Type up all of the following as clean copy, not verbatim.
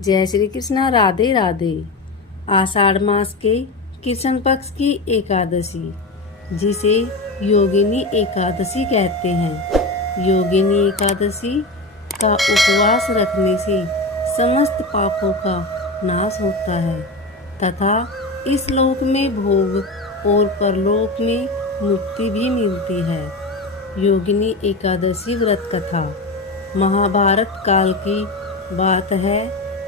जय श्री कृष्णा। राधे राधे। आषाढ़ मास के कृष्ण पक्ष की एकादशी, जिसे योगिनी एकादशी कहते हैं। योगिनी एकादशी का उपवास रखने से समस्त पापों का नाश होता है तथा इस लोक में भोग और परलोक में मुक्ति भी मिलती है। योगिनी एकादशी व्रत कथा महाभारत काल की बात है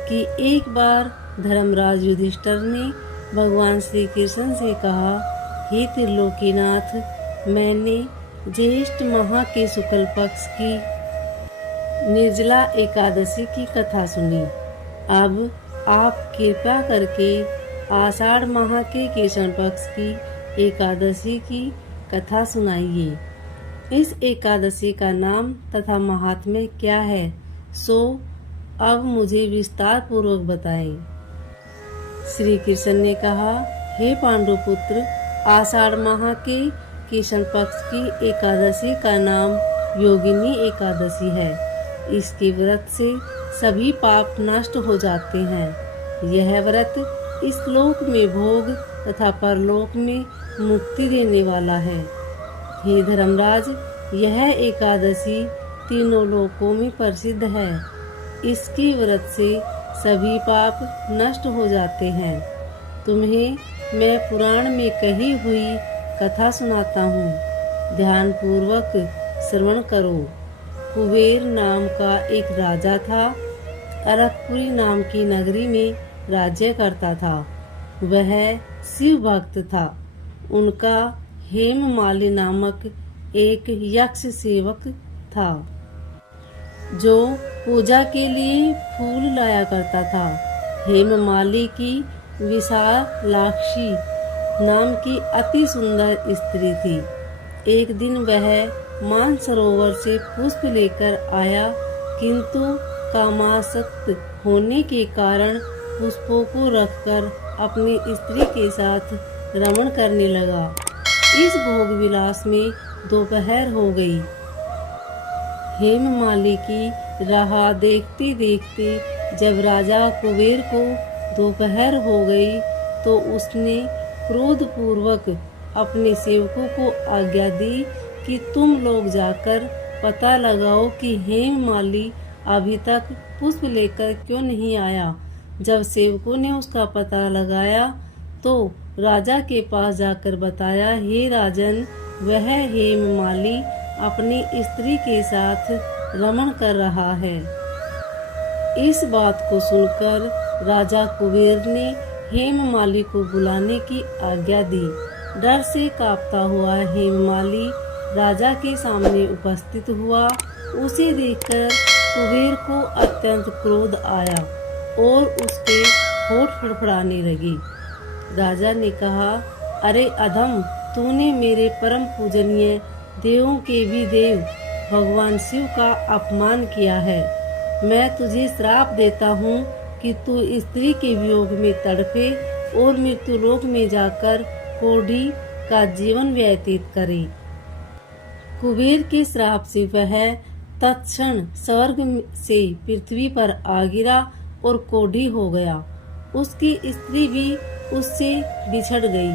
कि एक बार धर्मराज युधिष्ठिर ने भगवान श्री कृष्ण से कहा, हे त्रिलोकीनाथ, मैंने ज्येष्ठ माह के शुक्ल पक्ष की निर्जला एकादशी की कथा सुनी। अब आप कृपा करके आषाढ़ माह के कृष्ण पक्ष की एकादशी की कथा सुनाइए। इस एकादशी का नाम तथा महात्म्य क्या है, सो अब मुझे विस्तार पूर्वक बताएं। श्री कृष्ण ने कहा, हे पांडुपुत्र, आषाढ़ माह के कृष्ण पक्ष की एकादशी का नाम योगिनी एकादशी है। इसके व्रत से सभी पाप नष्ट हो जाते हैं। यह व्रत इस लोक में भोग तथा परलोक में मुक्ति देने वाला है। हे धर्मराज, यह एकादशी तीनों लोकों में प्रसिद्ध है। इसके व्रत से सभी पाप नष्ट हो जाते हैं। तुम्हें मैं पुराण में कही हुई कथा सुनाता हूँ, ध्यान पूर्वक श्रवण करो। कुबेर नाम का एक राजा था। अरकपुरी नाम की नगरी में राज्य करता था। वह शिव भक्त था। उनका हेममाली नामक एक यक्ष सेवक था, जो पूजा के लिए फूल लाया करता था। हेममाली की विशालाक्षी नाम की अति सुंदर स्त्री थी। एक दिन वह मानसरोवर से पुष्प लेकर आया, किंतु कामासक्त होने के कारण पुष्पों को रखकर अपनी स्त्री के साथ रमण करने लगा। इस भोग विलास में दोपहर हो गई। हेममाली की राह देखते देखते जब राजा कुबेर को दोपहर हो गई, तो उसने क्रोध पूर्वक अपने सेवकों को आज्ञा दी कि तुम लोग जाकर पता लगाओ कि हेममाली अभी तक पुष्प लेकर क्यों नहीं आया। जब सेवकों ने उसका पता लगाया तो राजा के पास जाकर बताया, हे राजन, वह हेममाली अपनी स्त्री के साथ रमण कर रहा है। इस बात को सुनकर राजा कुबेर ने हेममाली को बुलाने की आज्ञा दी। डर से कांपता हुआ हेममाली राजा के सामने उपस्थित हुआ। उसे देखकर कुबेर को अत्यंत क्रोध आया और उसके होठ फड़फड़ाने लगे। राजा ने कहा, अरे अधम, तूने मेरे परम पूजनीय देवों के भी देव भगवान शिव का अपमान किया है। मैं तुझे श्राप देता हूँ कि तू स्त्री के वियोग में तड़पे और मृत्युलोक में जाकर कोढ़ी का जीवन व्यतीत करे। कुबेर के श्राप से वह तत्क्षण स्वर्ग से पृथ्वी पर आ गिरा और कोढ़ी हो गया। उसकी स्त्री भी उससे बिछड़ गई।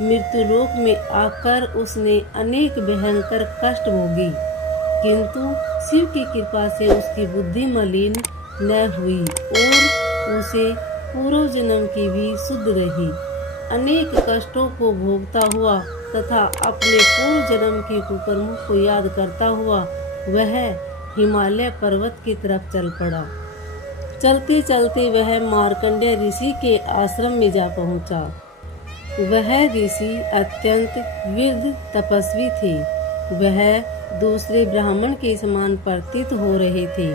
मृत्युलोक में आकर उसने अनेक भयंकर कष्ट भोगी, किंतु शिव की कृपा से उसकी बुद्धि मलिन न हुई और उसे पूर्व जन्म की भी शुद्ध रही। अनेक कष्टों को भोगता हुआ तथा अपने पूर्व जन्म के कुकर्मों को याद करता हुआ वह हिमालय पर्वत की तरफ चल पड़ा। चलते चलते वह मार्कंडेय ऋषि के आश्रम में जा पहुंचा। वह ऋषि अत्यंत वृद्ध तपस्वी थे। वह दूसरे ब्राह्मण के समान प्रतीत हो रहे थे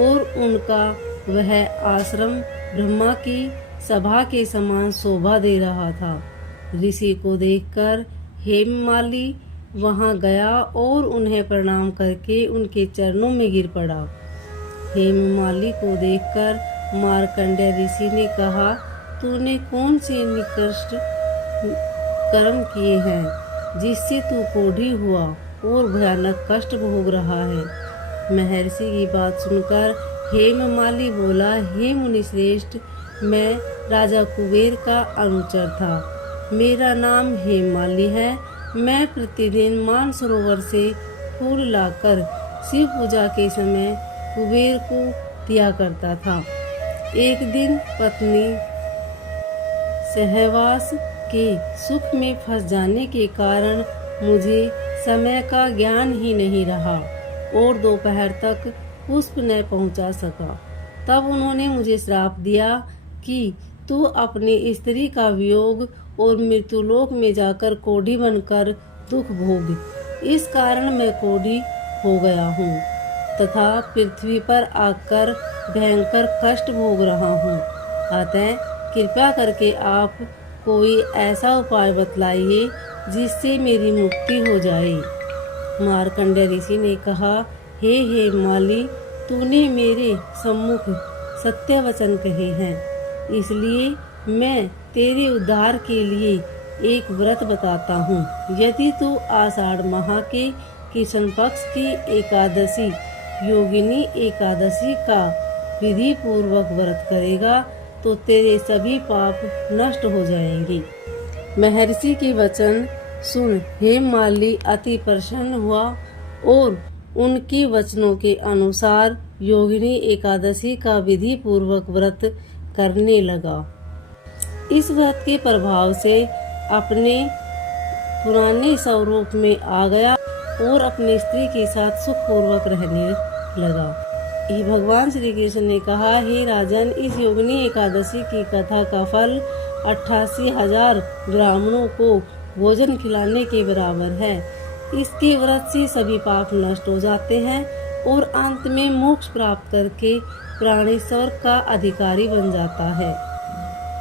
और उनका वह आश्रम ब्रह्मा की सभा के समान शोभा दे रहा था। ऋषि को देखकर हेममाली वहां गया और उन्हें प्रणाम करके उनके चरणों में गिर पड़ा। हेममाली को देखकर मार्कंडेय ऋषि ने कहा, तूने कौन से निकृष्ट कर्म किए हैं जिससे तू कोढ़ी हुआ और भयानक कष्ट भोग रहा है। महर्षि की बात सुनकर हेममाली बोला, हे मुनिश्रेष्ठ, मैं राजा कुबेर का अनुचर था। मेरा नाम हेममाली है। मैं प्रतिदिन मानसरोवर से फूल लाकर शिव पूजा के समय कुबेर को दिया करता था। एक दिन पत्नी सहवास के सुख में फंस जाने के कारण मुझे समय का ज्ञान ही नहीं रहा और दोपहर तक पुष्प न पहुंचा सका। तब उन्होंने मुझे श्राप दिया कि तू अपनी स्त्री का वियोग और मृत्युलोक में जाकर कोढ़ी बनकर दुख भोग। इस कारण मैं कोढ़ी हो गया हूँ तथा पृथ्वी पर आकर भयंकर कष्ट भोग रहा हूँ। अतः कृपया करके आप कोई ऐसा उपाय बतलाइए जिससे मेरी मुक्ति हो जाए। मार्कंडेय ऋषि ने कहा, हे हेममाली, तूने मेरे सम्मुख सत्य वचन कहे हैं, इसलिए मैं तेरे उद्धार के लिए एक व्रत बताता हूँ। यदि तू आषाढ़ माह के कृष्ण पक्ष की एकादशी योगिनी एकादशी का विधि पूर्वक व्रत करेगा तो तेरे सभी पाप नष्ट हो जाएंगे। महर्षि के वचन सुन हेममाली अति प्रसन्न हुआ और उनके वचनों के अनुसार योगिनी एकादशी का विधि पूर्वक व्रत करने लगा। इस व्रत के प्रभाव से अपने पुराने स्वरूप में आ गया और अपनी स्त्री के साथ सुख पूर्वक रहने लगा। ये भगवान श्री कृष्ण ने कहा, हे राजन, इस योगिनी एकादशी की कथा का फल 88,000 ब्राह्मणों को भोजन खिलाने के बराबर है। इसके व्रत से सभी पाप नष्ट हो जाते हैं और अंत में मोक्ष प्राप्त करके प्राणेश्वर का अधिकारी बन जाता है।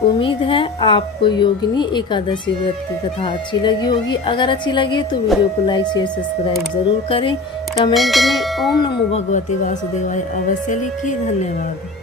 उम्मीद है आपको योगिनी एकादशी व्रत की कथा अच्छी लगी होगी। अगर अच्छी लगी तो वीडियो को लाइक शेयर सब्सक्राइब जरूर करें। कमेंट में ओम नमो भगवते वासुदेवाय अवश्य लिखिए। धन्यवाद।